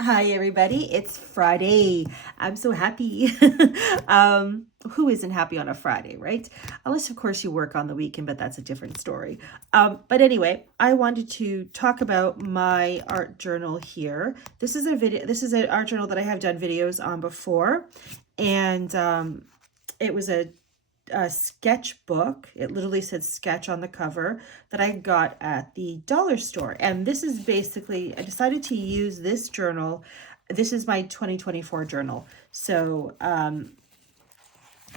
Hi everybody, it's Friday. I'm so happy. Who isn't happy on a Friday, right? Unless of course you work on the weekend, but that's a different story. But anyway, I wanted to talk about my art journal here. This is an art journal that I have done videos on before. And it was a sketchbook. It literally said sketch on the cover that I got at the dollar store. And this is basically, I decided to use this journal. This is my 2024 journal. So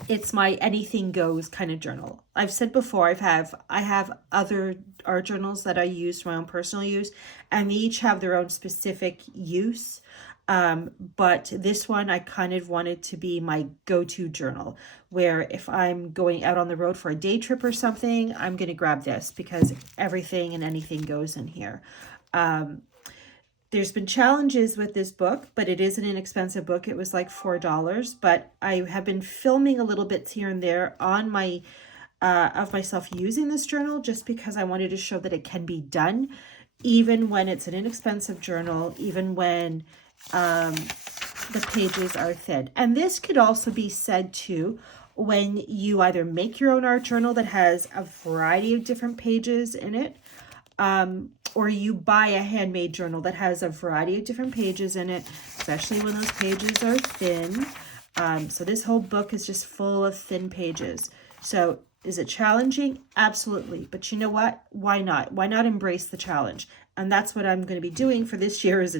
it's my anything goes kind of journal. I've said before, I have other art journals that I use for my own personal use, and they each have their own specific use. But this one I kind of wanted to be my go-to journal, where if I'm going out on the road for a day trip or something, I'm going to grab this because everything and anything goes in here. There's been challenges with this book, but it is an inexpensive book. It was like $4, but I have been filming a little bits here and there on my of myself using this journal just because I wanted to show that it can be done, even when it's an inexpensive journal, even when the pages are thin. And this could also be said too when you either make your own art journal that has a variety of different pages in it, or you buy a handmade journal that has a variety of different pages in it, especially when those pages are thin. So this whole book is just full of thin pages. So is it challenging? Absolutely. But you know what? Why not? Why not embrace the challenge? And that's what I'm going to be doing for this year, is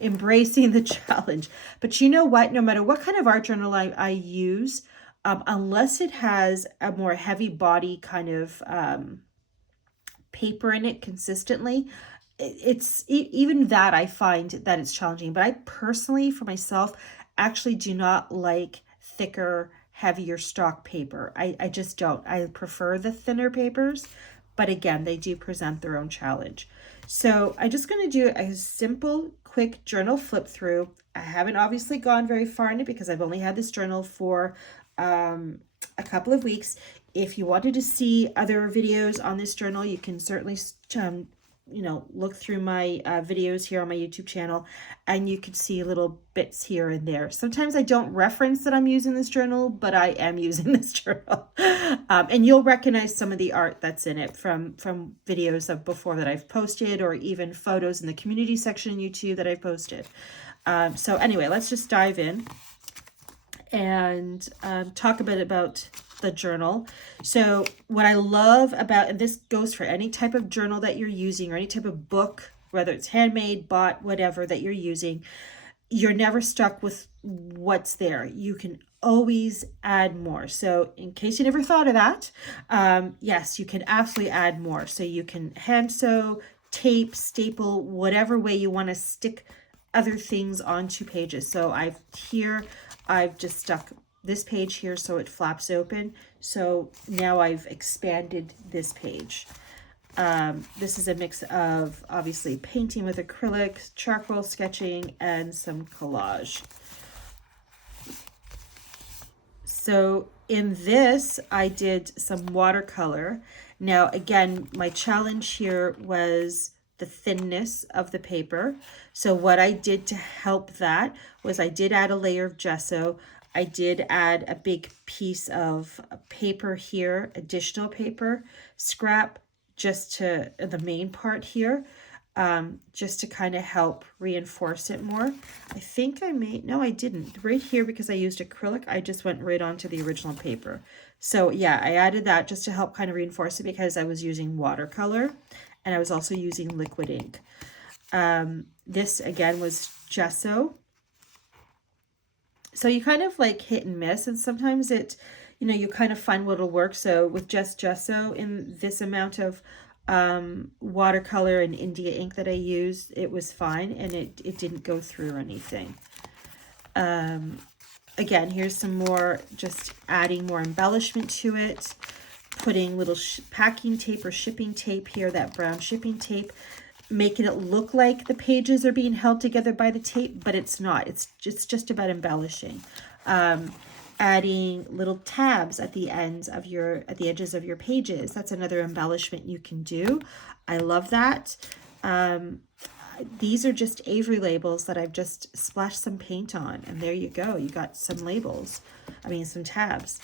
embracing the challenge. But you know what? No matter what kind of art journal I use, unless it has a more heavy body kind of paper in it consistently, it's even that I find that it's challenging. But I personally, for myself, actually do not like thicker, heavier stock paper. I just don't. I prefer the thinner papers, but again, they do present their own challenge. So I'm just going to do a simple, quick journal flip through. I haven't obviously gone very far in it because I've only had this journal for a couple of weeks. If you wanted to see other videos on this journal, you can certainly look through my videos here on my YouTube channel, and you could see little bits here and there. Sometimes I don't reference that I'm using this journal, but I am using this journal. And you'll recognize some of the art that's in it from videos of before that I've posted, or even photos in the community section in YouTube that I've posted. So anyway, let's just dive in and talk a bit about the journal. So what I love about, and this goes for any type of journal that you're using or any type of book, whether it's handmade, bought, whatever that you're using, you're never stuck with what's there. You can always add more. So in case you never thought of that, yes, you can absolutely add more. So you can hand sew, tape, staple, whatever way you want to stick other things onto pages. So I've just stuck this page here so it flaps open. So now I've expanded this page. This is a mix of obviously painting with acrylic, charcoal sketching, and some collage. So in this, I did some watercolor. Now, again, my challenge here was the thinness of the paper. So what I did to help that was I did add a layer of gesso. I did add a big piece of paper here, additional paper, scrap, just to the main part here, just to kind of help reinforce it more. I think no, I didn't. Right here, because I used acrylic, I just went right onto the original paper. So yeah, I added that just to help kind of reinforce it because I was using watercolor and I was also using liquid ink. This again was gesso. So you kind of like hit and miss, and sometimes you kind of find what'll work. So with just gesso in this amount of watercolor and India ink that I used, it was fine, and it didn't go through anything. Again, here's some more, just adding more embellishment to it, putting little packing tape or shipping tape here, that brown shipping tape, making it look like the pages are being held together by the tape, but it's not. It's just about embellishing. Adding little tabs at the ends of at the edges of your pages. That's another embellishment you can do. I love that. these are just Avery labels that I've just splashed some paint on, and there you go. You got some labels, I mean some tabs,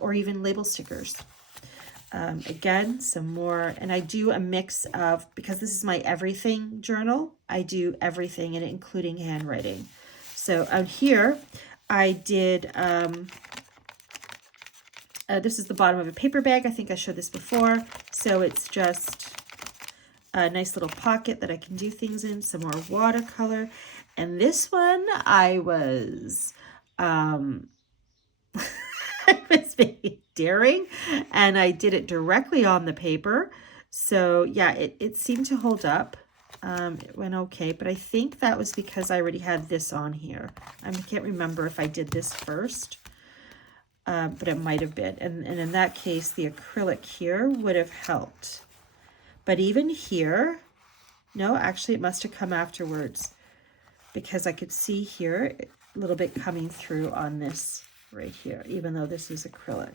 or even label stickers. Again, some more, and I do a mix of, because this is my everything journal, I do everything in it, including handwriting. So out here, I did, this is the bottom of a paper bag. I think I showed this before. So it's just a nice little pocket that I can do things in, some more watercolor. And this one, I was I was being daring, and I did it directly on the paper. So yeah, it seemed to hold up. It went okay, but I think that was because I already had this on here. I can't remember if I did this first, but it might have been. And in that case, the acrylic here would have helped. But even here, no, actually it must have come afterwards, because I could see here a little bit coming through on this right here, even though this is acrylic.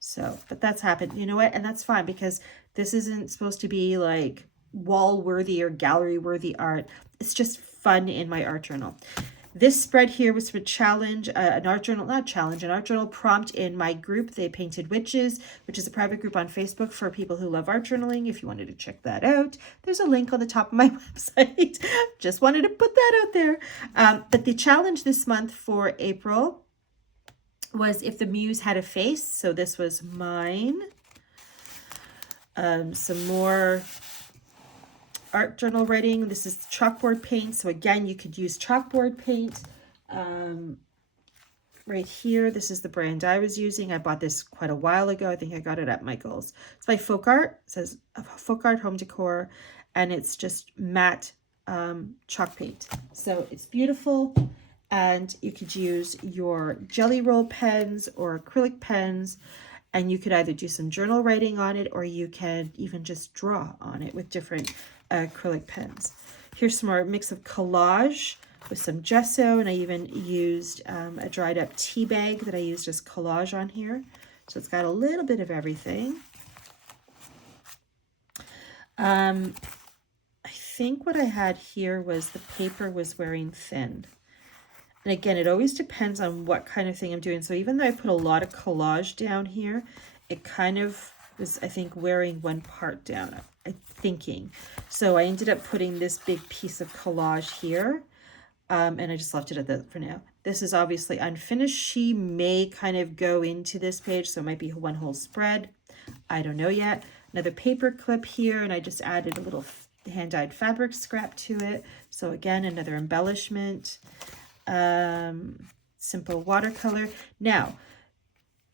So, but that's happened. You know what? And that's fine, because this isn't supposed to be like wall worthy or gallery worthy art. It's just fun in my art journal. This spread here was for challenge, an art journal, not challenge, an art journal prompt in my group, They Painted Witches, which is a private group on Facebook for people who love art journaling. If you wanted to check that out, there's a link on the top of my website. Just wanted to put that out there. But the challenge this month for April was if the muse had a face. So this was mine. Some more art journal writing. This is chalkboard paint. So again, you could use chalkboard paint. Right here, this is the brand I was using. I bought this quite a while ago. I think I got it at Michael's. It's by Folk Art. It says Folk Art Home Decor, and it's just matte chalk paint. So it's beautiful, and you could use your jelly roll pens or acrylic pens, and you could either do some journal writing on it, or you can even just draw on it with different acrylic pens. Here's some more mix of collage with some gesso, and I even used a dried up tea bag that I used as collage on here. So it's got a little bit of everything. I think what I had here was the paper was wearing thin. And again, it always depends on what kind of thing I'm doing. So even though I put a lot of collage down here, it kind of was, I think, wearing one part down, I'm thinking. So I ended up putting this big piece of collage here. And I just left it at that for now. This is obviously unfinished. She may kind of go into this page, so it might be one whole spread. I don't know yet. Another paper clip here, and I just added a little hand-dyed fabric scrap to it. So again, another embellishment. Simple watercolor. Now,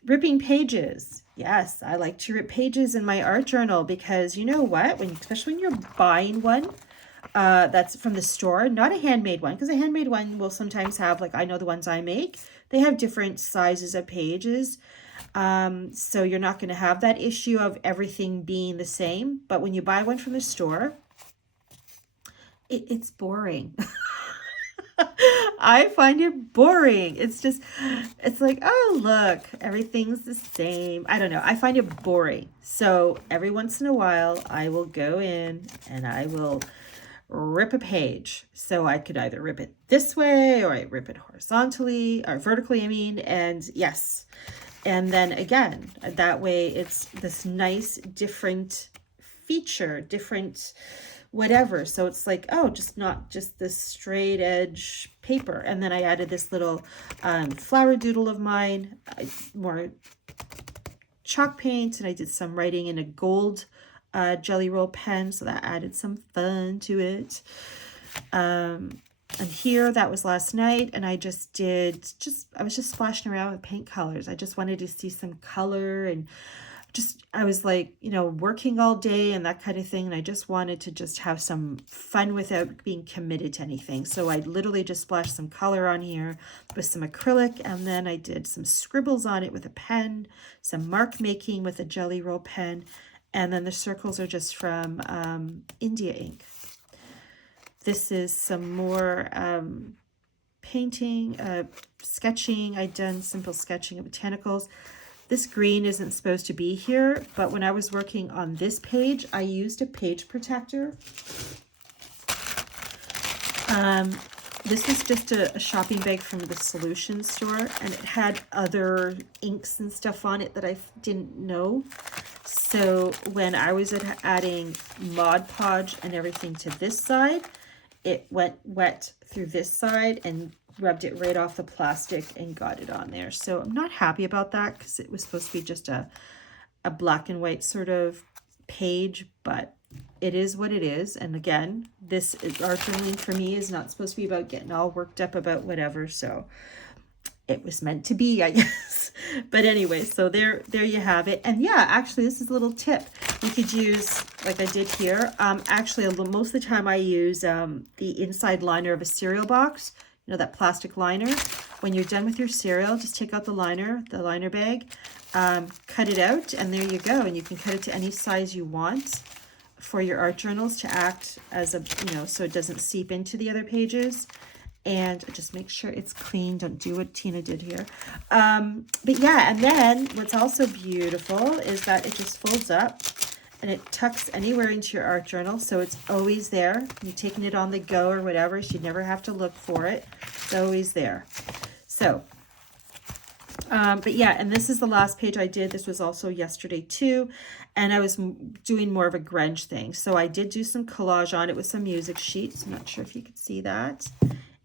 ripping pages. Yes, I like to rip pages in my art journal, because you know what? Especially when you're buying one, that's from the store, not a handmade one, because a handmade one will sometimes have, like, I know the ones I make, they have different sizes of pages. So you're not going to have that issue of everything being the same. But when you buy one from the store, it's boring. I find it boring. It's like, oh, look, everything's the same. I don't know. I find it boring. So every once in a while, I will go in and I will rip a page. So I could either rip it this way, or I rip it horizontally or vertically, I mean, and yes. And then again, that way it's this nice, different feature, different whatever. So it's like, oh, just not just this straight edge paper. And then I added this little flower doodle of mine, more chalk paint, and I did some writing in a gold jelly roll pen, so that added some fun to it. And here, that was last night, and I just I was just splashing around with paint colors. I just wanted to see some color, and I was like, you know, working all day and that kind of thing, and I just wanted to just have some fun without being committed to anything. So I literally just splashed some color on here with some acrylic, and then I did some scribbles on it with a pen, some mark making with a jelly roll pen, and then the circles are just from India ink. This is some more painting, sketching. I've done simple sketching of botanicals. This green isn't supposed to be here, but when I was working on this page, I used a page protector. This is just a shopping bag from the Solution store, and it had other inks and stuff on it that I didn't know. So when I was adding Mod Podge and everything to this side, it went wet through this side and rubbed it right off the plastic and got it on there. So I'm not happy about that because it was supposed to be just a black and white sort of page, but it is what it is. And again, this art journaling for me is not supposed to be about getting all worked up about whatever. So it was meant to be, I guess. But anyway, so there you have it. And yeah, actually, this is a little tip. You could use, like I did here, actually, most of the time I use the inside liner of a cereal box, you know, that plastic liner. When you're done with your cereal, just take out the liner bag, cut it out, and there you go. And you can cut it to any size you want for your art journals to act as a, you know, so it doesn't seep into the other pages. And just make sure it's clean. Don't do what Tina did here. But yeah, and then what's also beautiful is that it just folds up and it tucks anywhere into your art journal. So it's always there. You're taking it on the go or whatever, so you never have to look for it. It's always there. So, but yeah, and this is the last page I did. This was also yesterday too. And I was doing more of a grunge thing. So I did do some collage on it with some music sheets. I'm not sure if you could see that.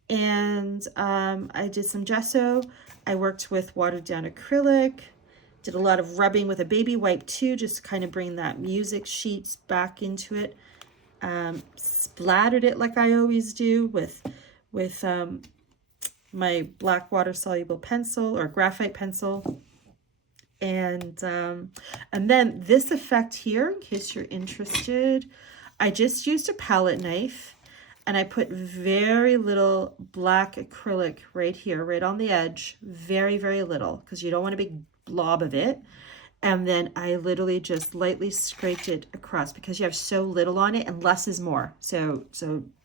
And I did some gesso. I worked with watered down acrylic, did a lot of rubbing with a baby wipe too, just to kind of bring that music sheets back into it. Splattered it like I always do with my black water soluble pencil or graphite pencil. And then this effect here, in case you're interested, I just used a palette knife. And I put very little black acrylic right here, right on the edge. Very, very little, because you don't want a big blob of it. And then I literally just lightly scraped it across because you have so little on it, and less is more. So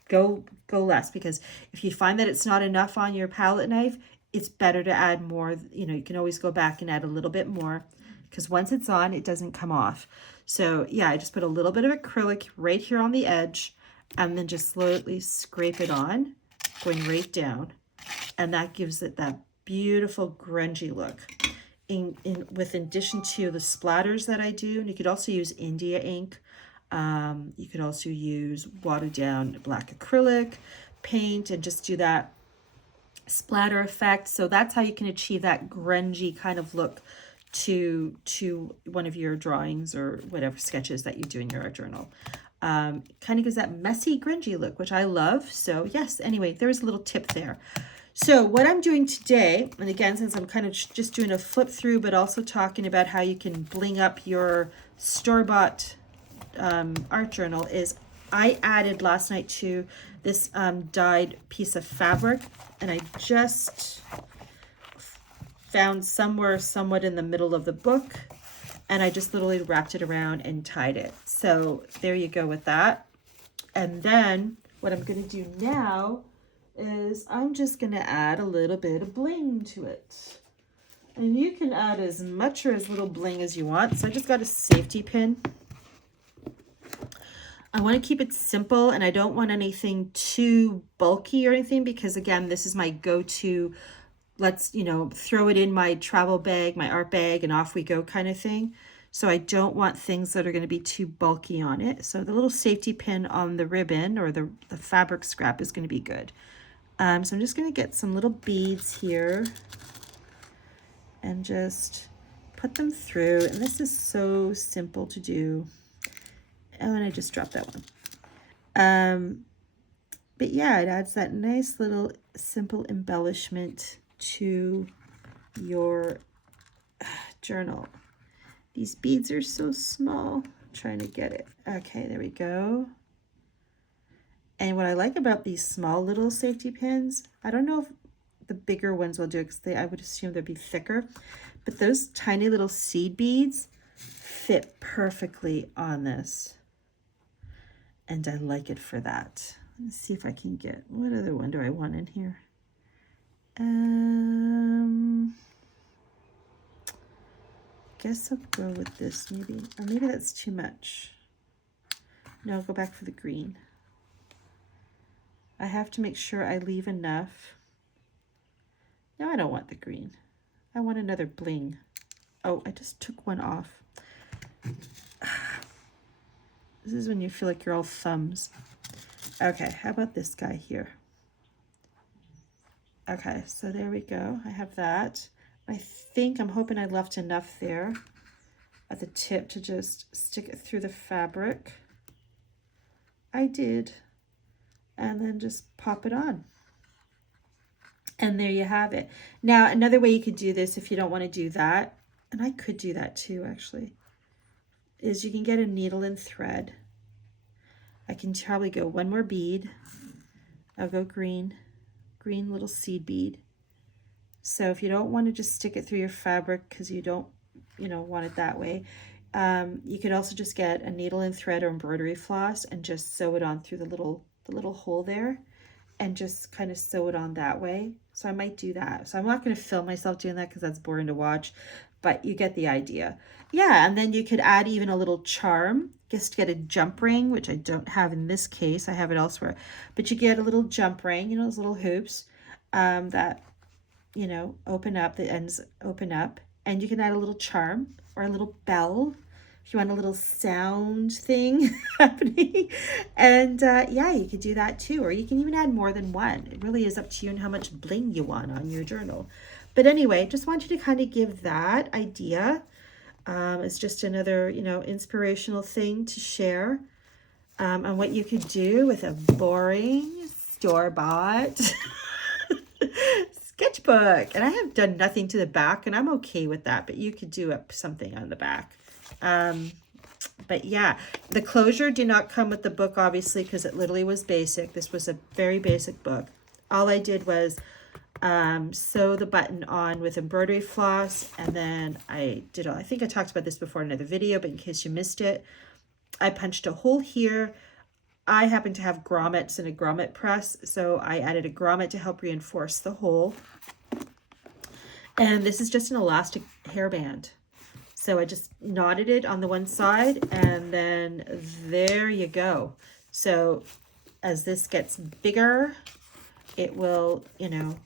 go less, because if you find that it's not enough on your palette knife, it's better to add more. You know, you can always go back and add a little bit more, because once it's on, it doesn't come off. So yeah, I just put a little bit of acrylic right here on the edge, and then just slowly scrape it on, going right down. And that gives it that beautiful grungy look. With addition to the splatters that I do, and you could also use India ink. You could also use watered down black acrylic paint and just do that splatter effect. So that's how you can achieve that grungy kind of look to one of your drawings or whatever sketches that you do in your art journal. Kind of gives that messy, grungy look, which I love. So yes, anyway, there's a little tip there. So what I'm doing today, and again, since I'm kind of just doing a flip through, but also talking about how you can bling up your store-bought art journal, is I added last night to this dyed piece of fabric, and I just found somewhere somewhat in the middle of the book, and I just literally wrapped it around and tied it. So there you go with that. And then what I'm going to do now is I'm just going to add a little bit of bling to it. And you can add as much or as little bling as you want. So I just got a safety pin. I want to keep it simple, and I don't want anything too bulky or anything, because again, this is my go-to, let's, you know, throw it in my travel bag, my art bag, and off we go kind of thing. So I don't want things that are going to be too bulky on it. So the little safety pin on the ribbon or the fabric scrap is going to be good. So I'm just going to get some little beads here and just put them through. And this is so simple to do. Oh, and I just dropped that one. But yeah, it adds that nice little simple embellishment to your journal. These beads are so small. I'm trying to get it. Okay, there we go. And what I like about these small little safety pins, I don't know if the bigger ones will do it, because I would assume they'd be thicker, but those tiny little seed beads fit perfectly on this. And I like it for that. Let's see if I can get, what other one do I want in here? Guess I'll go with this maybe, or maybe that's too much. No, I'll go back for the green. I have to make sure I leave enough. No, I don't want the green. I want another bling. Oh, I just took one off. This is when you feel like you're all thumbs. Okay, how about this guy here? Okay, so there we go. I have that. I'm hoping I left enough there at the tip to just stick it through the fabric. I did. And then just pop it on. And there you have it. Now, another way you could do this if you don't want to do that, and I could do that too actually, is you can get a needle and thread. I can probably go one more bead. I'll go green little seed bead. So if you don't want to just stick it through your fabric because you don't, want it that way, you could also just get a needle and thread or embroidery floss and just sew it on through the little hole there, and just kind of sew it on that way. So I might do that. So I'm not going to film myself doing that because that's boring to watch, but you get the idea. Yeah, and then you could add even a little charm, just get a jump ring, which I don't have in this case. I have it elsewhere. But you get a little jump ring, those little hoops that, open up, the ends open up. And you can add a little charm or a little bell if you want a little sound thing happening. And yeah, you could do that too. Or you can even add more than one. It really is up to you and how much bling you want on your journal. But anyway, just want you to kind of give that idea. It's just another, inspirational thing to share on what you could do with a boring store-bought sketchbook. And I have done nothing to the back, and I'm okay with that, but you could do something on the back. But yeah, the closure did not come with the book, obviously, because it literally was basic. This was a very basic book. All I did was sew the button on with embroidery floss, and then I think I talked about this before in another video, but in case you missed it, I punched a hole here. I happen to have grommets and a grommet press, so I added a grommet to help reinforce the hole. And this is just an elastic hairband. So I just knotted it on the one side, and then there you go. So as this gets bigger, it will,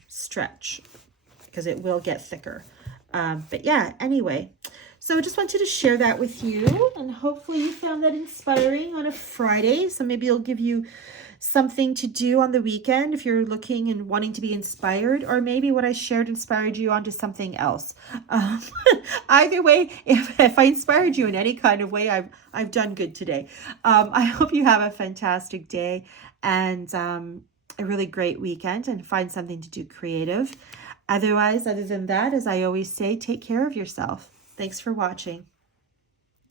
stretch because it will get thicker. But yeah, anyway, so I just wanted to share that with you, and hopefully you found that inspiring on a Friday. So maybe it'll give you something to do on the weekend if you're looking and wanting to be inspired, or maybe what I shared inspired you onto something else. Either way, if I inspired you in any kind of way, I've done good today. I hope you have a fantastic day and a really great weekend, and find something to do creative. Other than that, as I always say, take care of yourself. Thanks for watching.